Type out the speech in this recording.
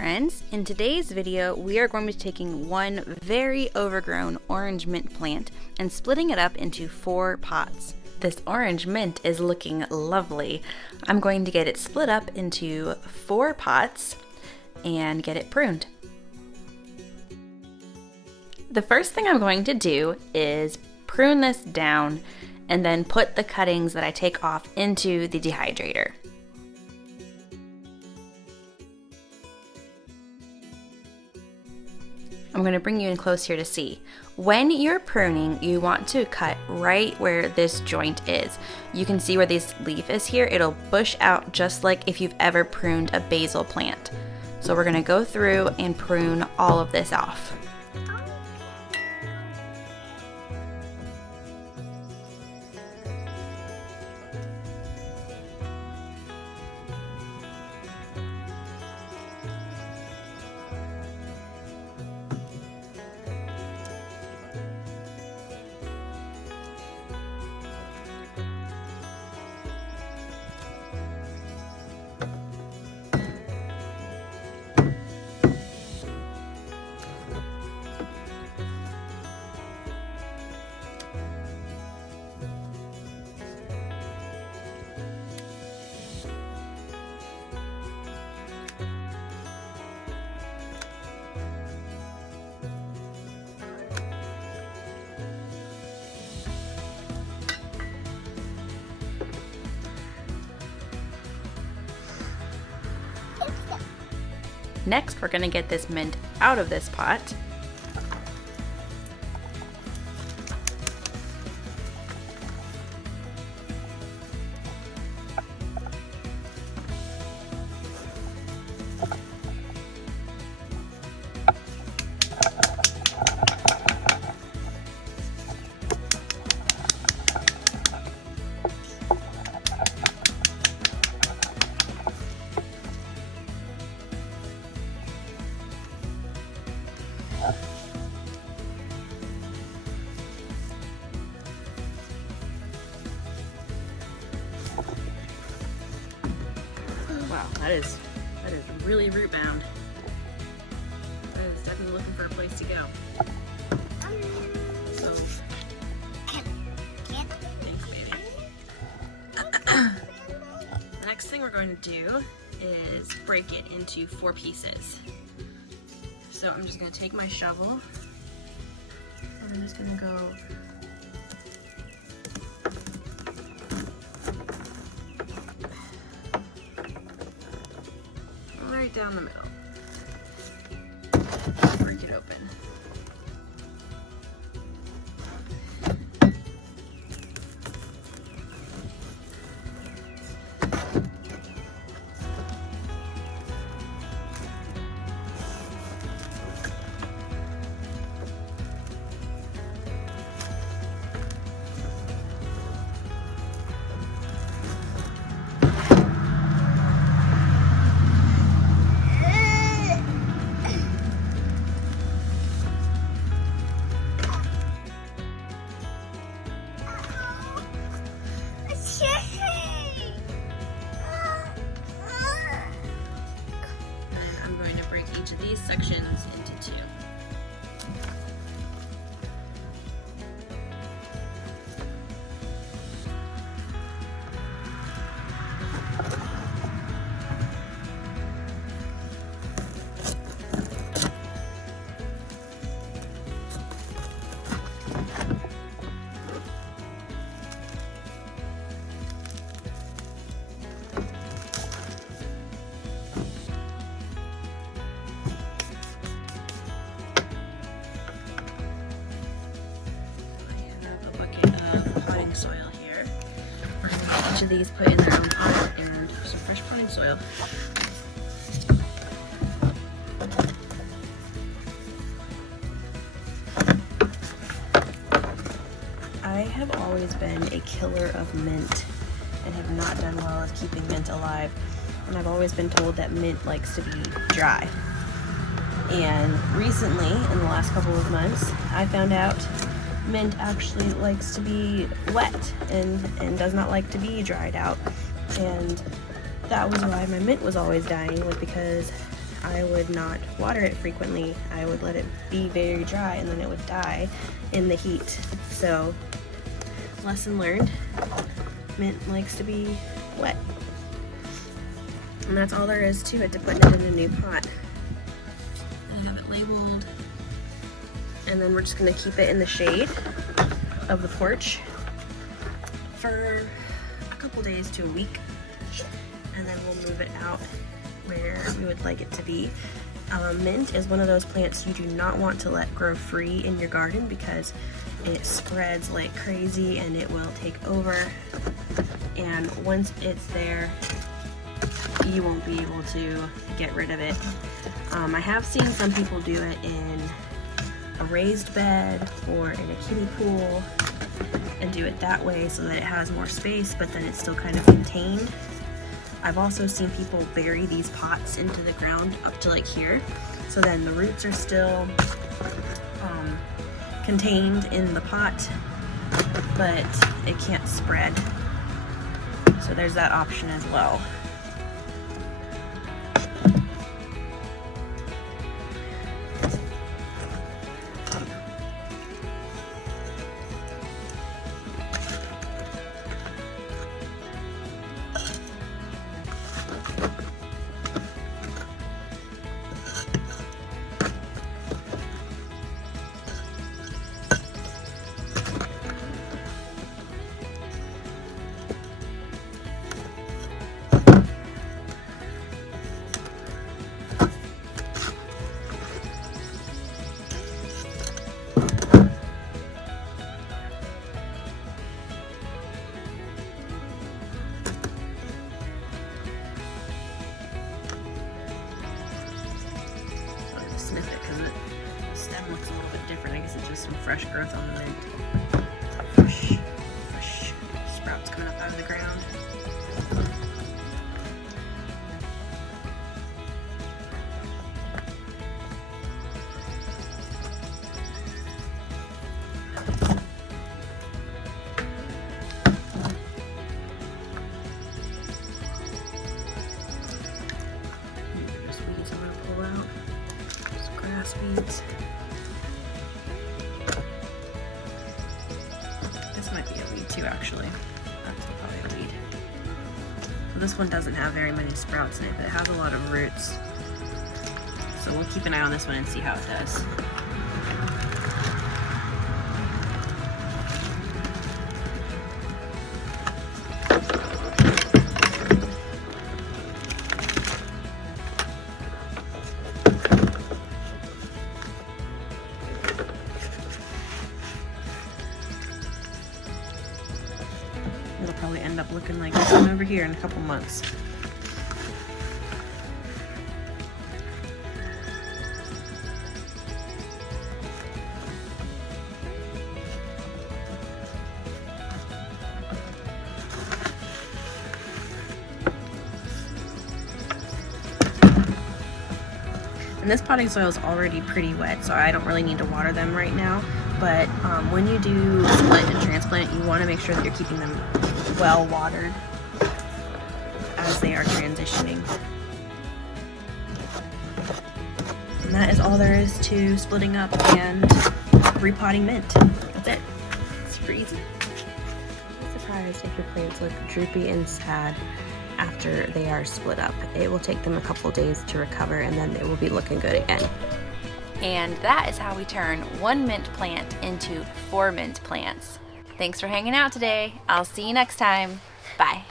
friends, in today's video we are going to be taking one very overgrown orange mint plant and splitting it up into 4 pots. This orange mint is looking lovely. I'm going to get it split up into 4 pots and get it pruned. The first thing I'm going to do is prune this down and then put the cuttings that I take off into the dehydrator. I'm going to bring you in close here to see. When you're pruning, you want to cut right where this joint is. You can see where this leaf is here. It'll bush out just like if you've ever pruned a basil plant. So we're going to go through and prune all of this off. Next, we're going to get this mint out of this pot. Wow, that is really root bound. That is definitely looking for a place to go. So, thanks, baby. The next thing we're going to do is break it into 4 pieces. So I'm just going to take my shovel and I'm just going to go right down the middle. Break it open. Each of these sections into 2. Soil here. We're going to get each of these put in their own pot and some fresh potting soil. I have always been a killer of mint and have not done well at keeping mint alive. And I've always been told that mint likes to be dry. And recently, in the last couple of months, I found out mint actually likes to be wet and does not like to be dried out. And that was why my mint was always dying, was because I would not water it frequently. I would let it be very dry and then it would die in the heat. So, lesson learned, mint likes to be wet. And that's all there is to it, to putting it in a new pot. I have it labeled, and then we're just gonna keep it in the shade of the porch for a couple days to a week, and then we'll move it out where we would like it to be. Mint is one of those plants you do not want to let grow free in your garden because it spreads like crazy and it will take over, and once it's there you won't be able to get rid of it. I have seen some people do it in a raised bed or in a kiddie pool and do it that way so that it has more space, but then it's still kind of contained. I've also seen people bury these pots into the ground up to like here, so then the roots are still contained in the pot, but it can't spread. So there's that option as well. Sniff it because the stem looks a little bit different. I guess it's just some fresh growth on the mint. Fresh sprouts coming up out of the ground. There's weeds I'm going to pull out. Grass weeds. This might be a weed too, actually. That's probably a weed. So this one doesn't have very many sprouts in it, but it has a lot of roots. So we'll keep an eye on this one and see how it does. It'll probably end up looking like this one over here in a couple months. And this potting soil is already pretty wet, so I don't really need to water them right now. But when you do split and transplant, you want to make sure that you're keeping them well watered as they are transitioning. And that is all there is to splitting up and repotting mint. That's it. Super easy. I'm surprised if your plants look droopy and sad after they are split up. It will take them a couple days to recover, and then they will be looking good again. And that is how we turn one mint plant into 4 mint plants. Thanks for hanging out today. I'll see you next time. Bye.